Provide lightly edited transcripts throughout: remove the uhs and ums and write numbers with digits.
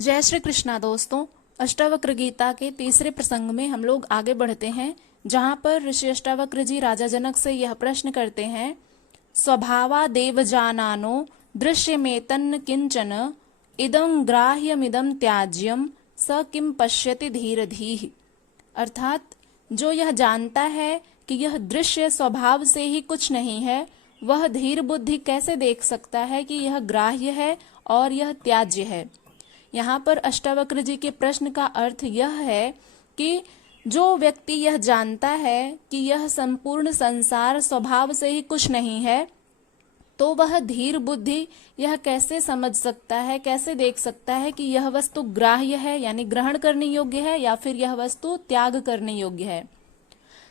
जय श्री कृष्णा दोस्तों। अष्टावक्र गीता के तीसरे प्रसंग में हम लोग आगे बढ़ते हैं, जहां पर ऋषि अष्टावक्र जी राजा जनक से यह प्रश्न करते हैं, स्वभावा देवजानानो दृश्यमेतन्न किंचन इदं ग्राह्यमिदं त्याज्यम स किम पश्यति धीरधीः। अर्थात जो यह जानता है कि यह दृश्य स्वभाव से ही कुछ नहीं है, वह धीर बुद्धि कैसे देख सकता है कि यह ग्राह्य है और यह त्याज्य है। यहाँ पर अष्टावक्र जी के प्रश्न का अर्थ यह है कि जो व्यक्ति यह जानता है कि यह संपूर्ण संसार स्वभाव से ही कुछ नहीं है, तो वह धीर बुद्धि यह कैसे समझ सकता है, कैसे देख सकता है कि यह वस्तु ग्राह्य है यानी ग्रहण करने योग्य है या फिर यह वस्तु त्याग करने योग्य है।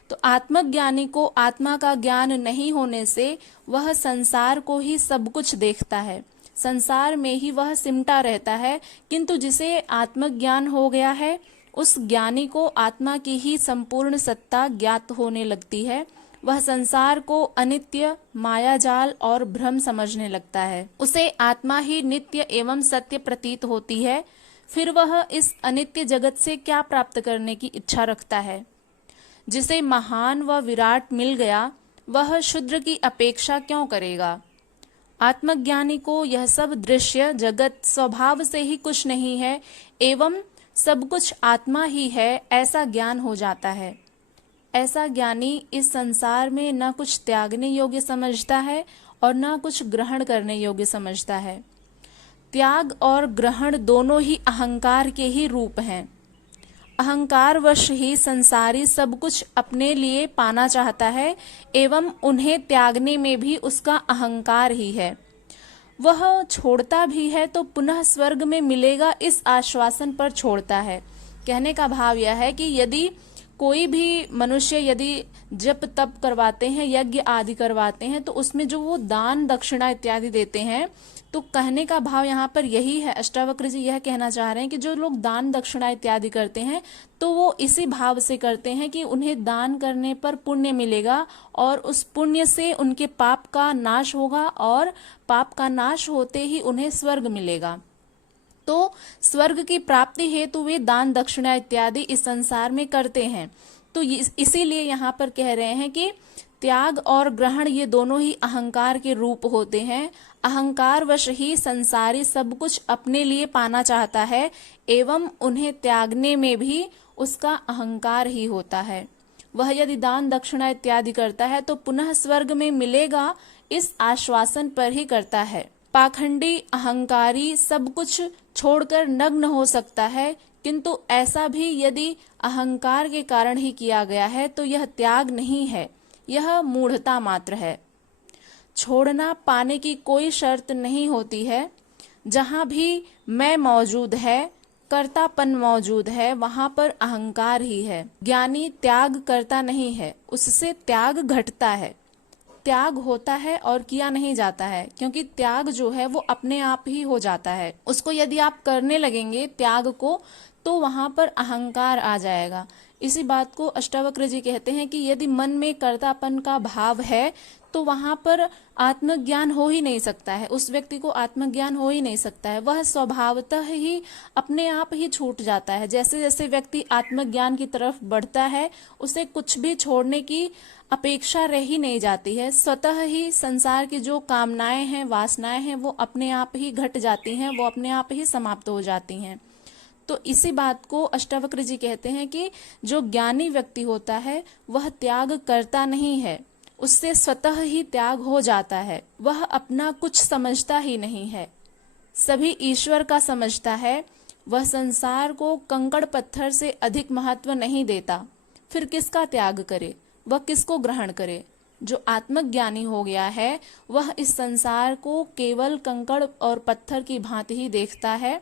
तो आत्मज्ञानी को आत्मा का ज्ञान नहीं होने से वह संसार को ही सब कुछ देखता है, संसार में ही वह सिमटा रहता है। किंतु जिसे आत्मज्ञान हो गया है, उस ज्ञानी को आत्मा की ही संपूर्ण सत्ता ज्ञात होने लगती है। वह संसार को अनित्य, मायाजाल और भ्रम समझने लगता है। उसे आत्मा ही नित्य एवं सत्य प्रतीत होती है। फिर वह इस अनित्य जगत से क्या प्राप्त करने की इच्छा रखता है। जिसे महान व विराट मिल गया, वह शूद्र की अपेक्षा क्यों करेगा। आत्मज्ञानी को यह सब दृश्य जगत स्वभाव से ही कुछ नहीं है एवं सब कुछ आत्मा ही है, ऐसा ज्ञान हो जाता है। ऐसा ज्ञानी इस संसार में न कुछ त्यागने योग्य समझता है और न कुछ ग्रहण करने योग्य समझता है। त्याग और ग्रहण दोनों ही अहंकार के ही रूप हैं। अहंकारवश ही संसारी सब कुछ अपने लिए पाना चाहता है एवं उन्हें त्यागने में भी उसका अहंकार ही है। वह छोड़ता भी है तो पुनः स्वर्ग में मिलेगा इस आश्वासन पर छोड़ता है। कहने का भाव यह है कि यदि कोई भी मनुष्य यदि जप तप करवाते हैं, यज्ञ आदि करवाते हैं, तो उसमें जो वो दान दक्षिणा इत्यादि देते हैं, तो कहने का भाव यहाँ पर यही है। अष्टावक्र जी यह कहना चाह रहे हैं कि जो लोग दान दक्षिणा इत्यादि करते हैं, तो वो इसी भाव से करते हैं कि उन्हें दान करने पर पुण्य मिलेगा और उस पुण्य से उनके पाप का नाश होगा और पाप का नाश होते ही उन्हें स्वर्ग मिलेगा। तो स्वर्ग की प्राप्ति हेतु वे दान दक्षिणा इत्यादि इस संसार में करते हैं। तो इसीलिए यहाँ पर कह रहे हैं कि त्याग और ग्रहण ये दोनों ही अहंकार के रूप होते हैं। अहंकार वश ही संसारी सब कुछ अपने लिए पाना चाहता है एवं उन्हें त्यागने में भी उसका अहंकार ही होता है। वह यदि दान दक्षिणा इत्यादि करता है तो पुनः स्वर्ग में मिलेगा इस आश्वासन पर ही करता है। पाखंडी अहंकारी सब कुछ छोड़कर नग्न हो सकता है, किंतु ऐसा भी यदि अहंकार के कारण ही किया गया है तो यह त्याग नहीं है, यह मूढ़ता मात्र है। छोड़ना पाने की कोई शर्त नहीं होती है। जहां भी मैं मौजूद है, कर्तापन मौजूद है, वहां पर अहंकार ही है। ज्ञानी त्याग करता नहीं है, उससे त्याग घटता है। त्याग होता है और किया नहीं जाता है, क्योंकि त्याग जो है वो अपने आप ही हो जाता है। उसको यदि आप करने लगेंगे त्याग को, तो वहां पर अहंकार आ जाएगा। इसी बात को अष्टावक्र जी कहते हैं कि यदि मन में कर्तापन का भाव है तो वहां पर आत्मज्ञान हो ही नहीं सकता है, उस व्यक्ति को आत्मज्ञान हो ही नहीं सकता है। वह स्वभावतः ही अपने आप ही छूट जाता है। जैसे जैसे व्यक्ति आत्मज्ञान की तरफ बढ़ता है, उसे कुछ भी छोड़ने की अपेक्षा रह ही नहीं जाती है। स्वतः ही संसार की जो कामनाएं हैं, वासनाएं हैं, वो अपने आप ही घट जाती हैं, वो अपने आप ही समाप्त हो जाती हैं। तो इसी बात को अष्टावक्र जी कहते हैं कि जो ज्ञानी व्यक्ति होता है वह त्याग करता नहीं है, उससे स्वतः ही त्याग हो जाता है। वह अपना कुछ समझता ही नहीं है, सभी ईश्वर का समझता है। वह संसार को कंकड़ पत्थर से अधिक महत्व नहीं देता। फिर किसका त्याग करे, वह किसको ग्रहण करे। जो आत्मज्ञानी हो गया है वह इस संसार को केवल कंकड़ और पत्थर की भांति ही देखता है।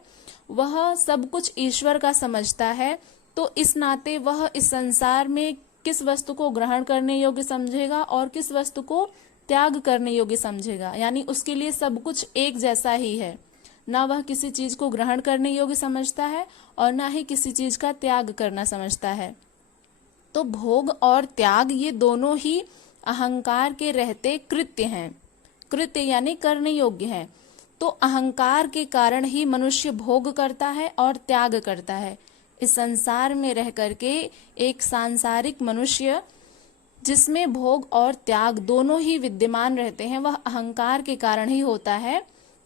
वह सब कुछ ईश्वर का समझता है, तो इस नाते वह इस संसार में किस वस्तु को ग्रहण करने योग्य समझेगा और किस वस्तु को त्याग करने योग्य समझेगा। यानी उसके लिए सब कुछ एक जैसा ही है। ना वह किसी चीज को ग्रहण करने योग्य समझता है और ना ही किसी चीज का त्याग करना समझता है। तो भोग और त्याग ये दोनों ही अहंकार के रहते कृत्य हैं। कृत्य यानी करने योग्य हैं। तो अहंकार के कारण ही मनुष्य भोग करता है और त्याग करता है। इस संसार में रह करके एक सांसारिक मनुष्य जिसमें भोग और त्याग दोनों ही विद्यमान रहते हैं, वह अहंकार के कारण ही होता है।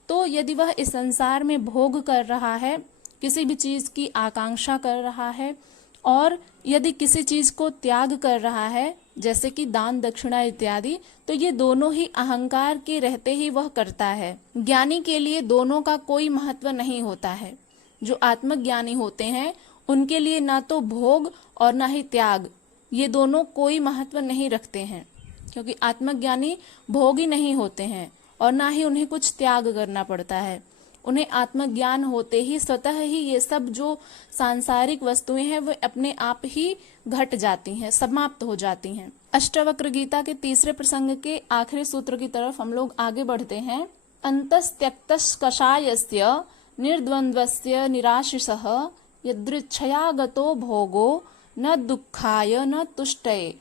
तो यदि वह इस संसार में भोग कर रहा है, किसी भी चीज की आकांक्षा कर रहा है, और यदि किसी चीज को त्याग कर रहा है जैसे कि दान दक्षिणा इत्यादि, तो ये दोनों ही अहंकार के रहते ही वह करता है। ज्ञानी के लिए दोनों का कोई महत्व नहीं होता है। जो आत्मज्ञानी होते हैं उनके लिए ना तो भोग और ना ही त्याग, ये दोनों कोई महत्व नहीं रखते हैं, क्योंकि आत्मज्ञानी भोगी नहीं होते हैं और ना ही उन्हें कुछ त्याग करना पड़ता है। उन्हें आत्मज्ञान होते ही स्वतः ही ये सब जो सांसारिक वस्तुएं हैं वो अपने आप ही घट जाती हैं, समाप्त हो जाती हैं। अष्टावक्र गीता के तीसरे प्रसंग के आखिरी सूत्र की तरफ हम लोग आगे बढ़ते हैं। अंतस्त्यक्तस् कषायस्य निर्द्वन्द्वस्य निराशिषः यदृच्छया गतो भोगो न दुखाय न तुष्टये।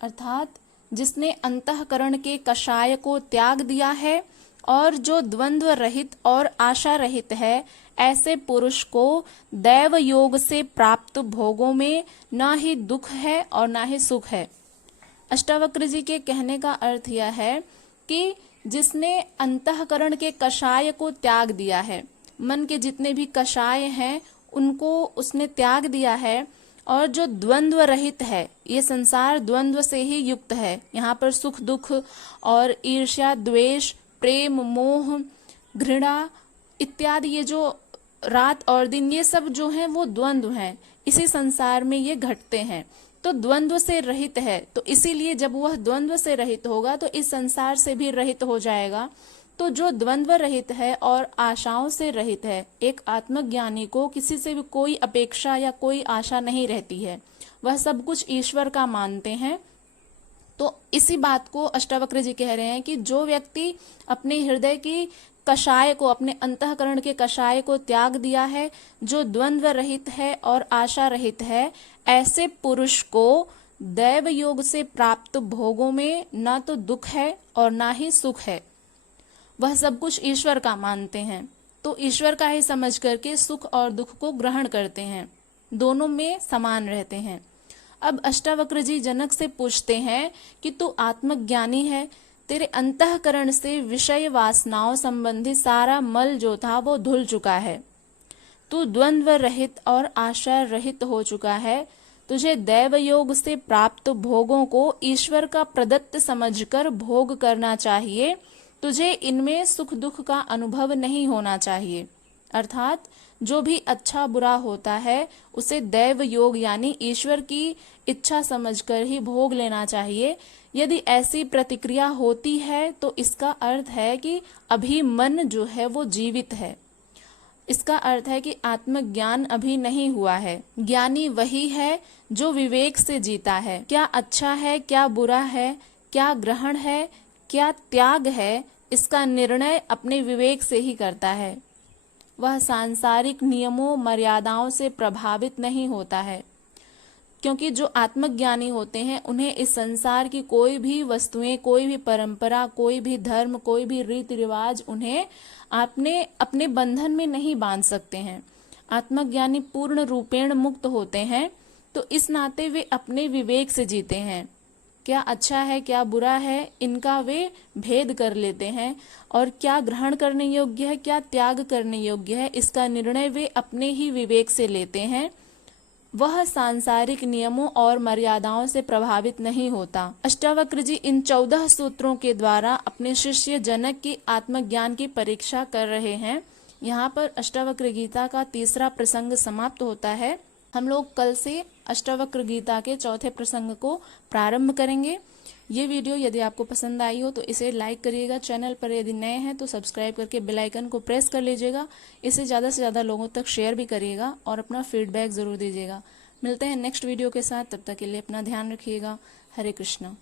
अर्थात जिसने अंतःकरण के कषाय को त्याग दिया है और जो द्वंद्व रहित और आशा रहित है, ऐसे पुरुष को दैव योग से प्राप्त भोगों में न ही दुख है और न ही सुख है। अष्टावक्र जी के कहने का अर्थ यह है कि जिसने अंतःकरण के कषाय को त्याग दिया है, मन के जितने भी कषाय हैं उनको उसने त्याग दिया है, और जो द्वंद्व रहित है, ये संसार द्वंद्व से ही युक्त है। यहाँ पर सुख दुख और ईर्ष्या द्वेष प्रेम मोह घृणा इत्यादि ये जो रात और दिन ये सब जो हैं वो द्वंद्व हैं, इसी संसार में ये घटते हैं। तो द्वंद्व से रहित है, तो इसीलिए जब वह द्वंद्व से रहित होगा तो इस संसार से भी रहित हो जाएगा। तो जो द्वंद्व रहित है और आशाओं से रहित है, एक आत्मज्ञानी को किसी से भी कोई अपेक्षा या कोई आशा नहीं रहती है, वह सब कुछ ईश्वर का मानते हैं। तो इसी बात को अष्टावक्र जी कह रहे हैं कि जो व्यक्ति अपने हृदय की कषाय को, अपने अंतःकरण के कषाय को त्याग दिया है, जो द्वंद्व रहित है और आशा रहित है, ऐसे पुरुष को दैव योग से प्राप्त भोगों में ना तो दुख है और ना ही सुख है। वह सब कुछ ईश्वर का मानते हैं, तो ईश्वर का ही समझ करके सुख और दुख को ग्रहण करते हैं, दोनों में समान रहते हैं। अब अष्टावक्र जी जनक से पूछते हैं कि तू आत्मज्ञानी है, तेरे अंतःकरण से विषय वासनाओं संबंधी सारा मल जो था वो धुल चुका है, तू द्वंद्व रहित और आशा रहित हो चुका है, तुझे दैव योग से प्राप्त भोगों को ईश्वर का प्रदत्त समझकर भोग करना चाहिए, तुझे इनमें सुख दुख का अनुभव नहीं होना चाहिए। अर्थात जो भी अच्छा बुरा होता है उसे दैव योग यानी ईश्वर की इच्छा समझकर ही भोग लेना चाहिए। यदि ऐसी प्रतिक्रिया होती है तो इसका अर्थ है कि अभी मन जो है वो जीवित है, इसका अर्थ है कि आत्मज्ञान अभी नहीं हुआ है। ज्ञानी वही है जो विवेक से जीता है, क्या अच्छा है क्या बुरा है, क्या ग्रहण है क्या त्याग है, इसका निर्णय अपने विवेक से ही करता है। वह सांसारिक नियमों मर्यादाओं से प्रभावित नहीं होता है, क्योंकि जो आत्मज्ञानी होते हैं उन्हें इस संसार की कोई भी वस्तुएं, कोई भी परंपरा, कोई भी धर्म, कोई भी रीति रिवाज उन्हें अपने बंधन में नहीं बांध सकते हैं। आत्मज्ञानी पूर्ण रूपेण मुक्त होते हैं, तो इस नाते वे अपने विवेक से जीते हैं। क्या अच्छा है क्या बुरा है इनका वे भेद कर लेते हैं, और क्या ग्रहण करने योग्य है क्या त्याग करने योग्य है इसका निर्णय वे अपने ही विवेक से लेते हैं। वह सांसारिक नियमों और मर्यादाओं से प्रभावित नहीं होता। अष्टावक्र जी इन 14 सूत्रों के द्वारा अपने शिष्य जनक की आत्मज्ञान की परीक्षा कर रहे हैं। यहाँ पर अष्टावक्र गीता का तीसरा प्रसंग समाप्त होता है। हम लोग कल से अष्टावक्र गीता के चौथे प्रसंग को प्रारंभ करेंगे। ये वीडियो यदि आपको पसंद आई हो तो इसे लाइक करिएगा, चैनल पर यदि नए हैं तो सब्सक्राइब करके बेल आइकन को प्रेस कर लीजिएगा, इसे ज़्यादा से ज़्यादा लोगों तक शेयर भी करिएगा और अपना फीडबैक ज़रूर दीजिएगा। मिलते हैं नेक्स्ट वीडियो के साथ, तब तक के लिए अपना ध्यान रखिएगा। हरे कृष्णा।